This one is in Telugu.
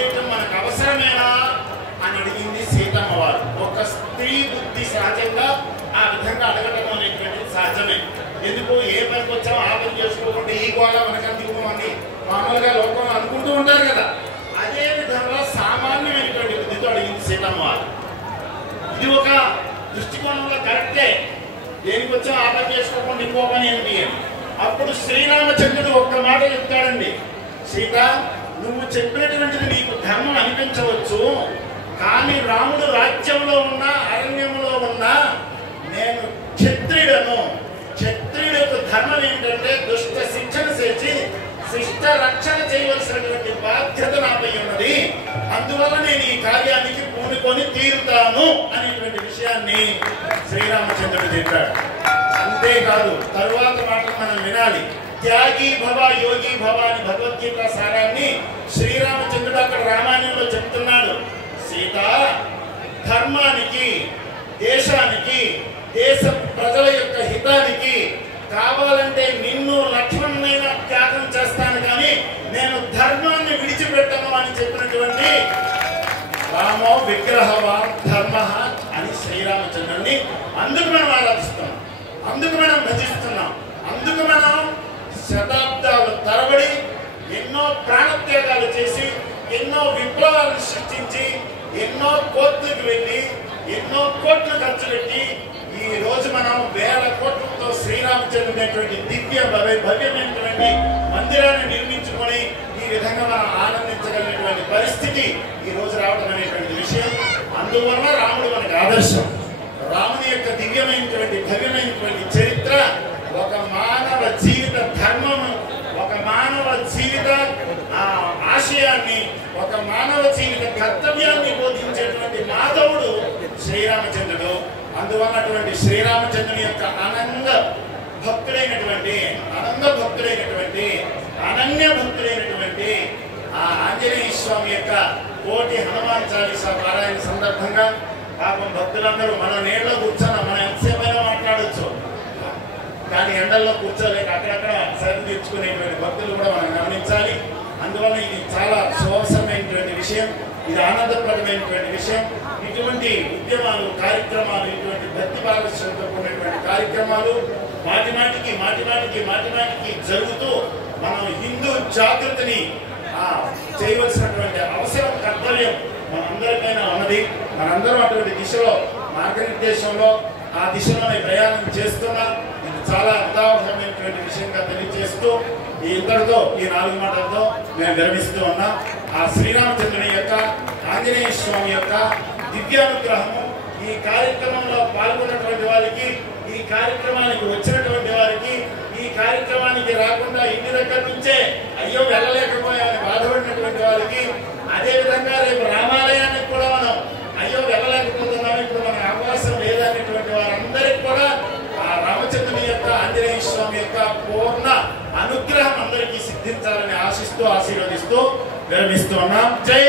చేయటం మనకు అవసరమేనా అని అడిగింది సీతమ్మ వారు. ఒక స్త్రీ బుద్ధి సహజంగా ఆ విధంగా అడగటం అనేటువంటిది సహజమే. ఎందుకు ఏ పనికి వచ్చామో ఆ పని చేసుకోకుండా ఈ గోళ మనకందుకు అని మామూలుగా లోకంలో అనుకుంటూ ఉంటారు కదా. అదే విధంగా సామాన్యమైనటువంటి బుద్ధితో అడిగింది సీతమ్మ వారు. ఇది ఒక దృష్టికోణంలో కరెక్టే. దేనికి వచ్చామో ఆ పని చేసుకోకుండా ఇంకో పని ఏంటి అని. అప్పుడు శ్రీరామచంద్రుడు ఒక్క మాట చెప్తాడండి, సీత నువ్వు చెప్పినటువంటిది నీకు ధర్మం అనిపించవచ్చు, కానీ రాముడు రాజ్యంలో ఉన్నా అరణ్యంలో ఉన్నా నేను క్షత్రియుడను. క్షత్రియుడు యొక్క ధర్మం ఏంటంటే దుష్ట శిక్షణ చేసి శిష్ట రక్షణ చేయవలసినటువంటి బాధ్యత నాపై ఉన్నది. అందువల్ల నేను ఈ కార్యానికి పూనుకొని తీరుతాను అనేటువంటి విషయాన్ని శ్రీరామచంద్రుడు చెప్పాడు. అంతేకాదు తరువాత మాటలు మనం వినాలి. త్యాగి భవ యోగి భవ అని భగవద్గీత సారాన్ని శ్రీరామచంద్రుడు అక్కడ రామాయణంలో చెప్తున్నాడు. సీత ధర్మానికి, దేశానికి, దేశ ప్రజల యొక్క హితానికి కావాలంటే నిన్ను లక్ష్మణునైనా త్యాగం చేస్తాను, కానీ నేను ధర్మాన్ని విడిచిపెట్టను అని చెప్పినటువంటి రామో విగ్రహవాన్ ధర్మ అని శ్రీరామచంద్రుడిని అందుకు మనం ఆరాధిస్తున్నాం, అందుకు మనం భజిస్తున్నాం, అందుకు మనం శతాబ్దాలు తరబడి ఎన్నో ప్రాణత్యాగాలు చేసి ఎన్నో విప్లవాలను సృష్టించి ఎన్నో కోర్టులకు వెళ్ళి ఎన్నో కోట్లు ఖర్చు పెట్టి ఈ రోజు మనం వేల కోట్లతో శ్రీరామచంద్రుడైనటువంటి దివ్య భవ్యమైనటువంటి మందిరాన్ని నిర్మించుకొని ఈ విధంగా మనం ఆనందించగలిగినటువంటి పరిస్థితి ఈ రోజు రావడం అనేటువంటి విషయం. అందువల్ల రాముడు మనకు ఆదర్శం. రాముని యొక్క దివ్యమైనటువంటి భవ్యమైనటువంటి చరిత్ర ఒక మానవ జీవిత ధర్మము, ఒక మానవ జీవిత ఆశయాన్ని, ఒక మానవ జీవిత కర్తవ్యాన్ని బోధించేటువంటి మాధవుడు శ్రీరామచంద్రుడు. అందువల్ల అటువంటి శ్రీరామచంద్రుని యొక్క అనంగ భక్తుడైనటువంటి అనన్య భక్తుడైనటువంటి ఆ ఆంజనేయ స్వామి యొక్క కోటి హనుమాన్ చాలీసా పారాయణ సందర్భంగా పాపం భక్తులందరూ మనం నీళ్ళలో కూర్చొని మనం ఎంతసేపు అయినా మాట్లాడవచ్చు, కానీ ఎండల్లో కూర్చోలేక అక్కడక్కడ సరి తీర్చుకునేటువంటి భక్తులు కూడా మనం గమనించాలి. అందువల్ల ఇది చాలా శోభసమైనటువంటి విషయం, ఇది ఆనందప్రదమైనటువంటి విషయం. ఇటువంటి ఉద్యమాలు, కార్యక్రమాలు, ఇటువంటి భక్తి భాగస్వామ్యంతో కూడినటువంటి కార్యక్రమాలు మాటి మాటికి జరుగుతూ మనం హిందూ జాగృతిని చేయవలసినటువంటి అవసరం, కర్తవ్యం మనందరికైనా ఉన్నది. మనందరం అటువంటి దిశలో, మార్గనిర్దేశంలో ఆ దిశలోనే ప్రయాణం చేస్తున్నాం. ఇది చాలా అర్థవంతమైనటువంటి విషయంగా తెలియజేస్తూ ఇంతటితో ఈ 4 మాటలతో మేము విరమిస్తూ ఉన్నాం. ఆ శ్రీరామచంద్రుని యొక్క, ఆంజనేయ స్వామి యొక్క దివ్యానుగ్రహము ఈ కార్యక్రమంలో పాల్గొన్నటువంటి వారికి, ఈ కార్యక్రమానికి వచ్చినటువంటి వారికి, ఈ కార్యక్రమానికి రాకుండా ఇంటి దగ్గర నుంచే అయ్యో వెళ్ళలేకపోయామని బాధపడినటువంటి వారికి, అదేవిధంగా రేపు రామాలయానికి కూడా మనం అయ్యో వెళ్ళలేకపోతున్నాం, ఇప్పుడు మనకు అవకాశం లేదనేటువంటి వారందరికీ కూడా ఆ రామచంద్రుని యొక్క, ఆంజనేయ స్వామి యొక్క పూర్ణ అనుగ్రహం అందరికీ సిద్ధించాలని ఆశిస్తూ ఆశీర్వదిస్తూ విరమిస్తూ ఉన్నాం. జై